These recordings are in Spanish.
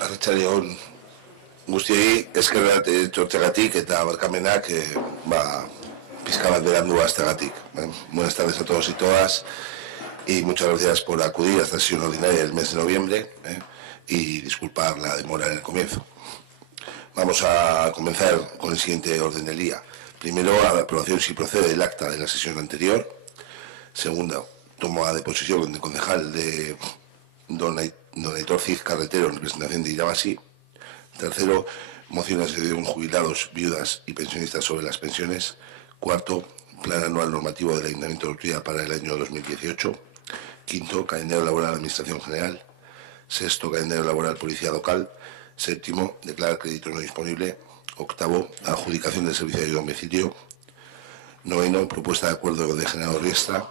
Arratsaldeon guztiei eskerrak etortzeagatik eta barkamenak pizka bat berandu hastagatik. Buenas tardes a todos y todas y muchas gracias por acudir a esta sesión ordinaria del mes de noviembre y disculpar la demora en el comienzo. Vamos a comenzar con el siguiente orden del día. Primero, a la aprobación si procede del acta de la sesión anterior. Segundo, toma de posesión del concejal de don Aitor Cid Carretero en representación de Irabasi. Tercero, mociones de jubilados, viudas y pensionistas sobre las pensiones. Cuarto, plan anual normativo del Ayuntamiento de Ortuella para el año 2018. Quinto, calendario laboral Administración General. Sexto, calendario laboral Policía Local. Séptimo, declarar crédito no disponible. Octavo, adjudicación del servicio de domicilio. Noveno, propuesta de acuerdo de General Riestra.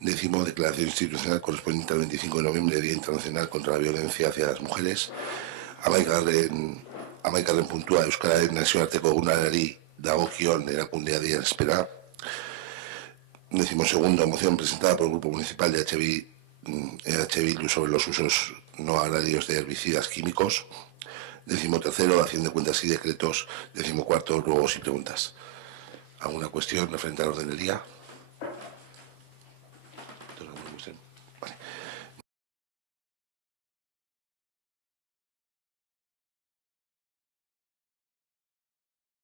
Décimo, declaración institucional correspondiente al 25 de noviembre, Día Internacional contra la Violencia hacia las Mujeres. Amaikaren puntua Euskararen nazioarteko egunari dagokion erakundea dira espera. 12ª, moción presentada por el Grupo Municipal de EH Bildu sobre los usos no agrarios de herbicidas químicos. 13º, dación de cuentas y decretos. 14º, ruegos y preguntas. ¿Alguna cuestión referente al orden del día?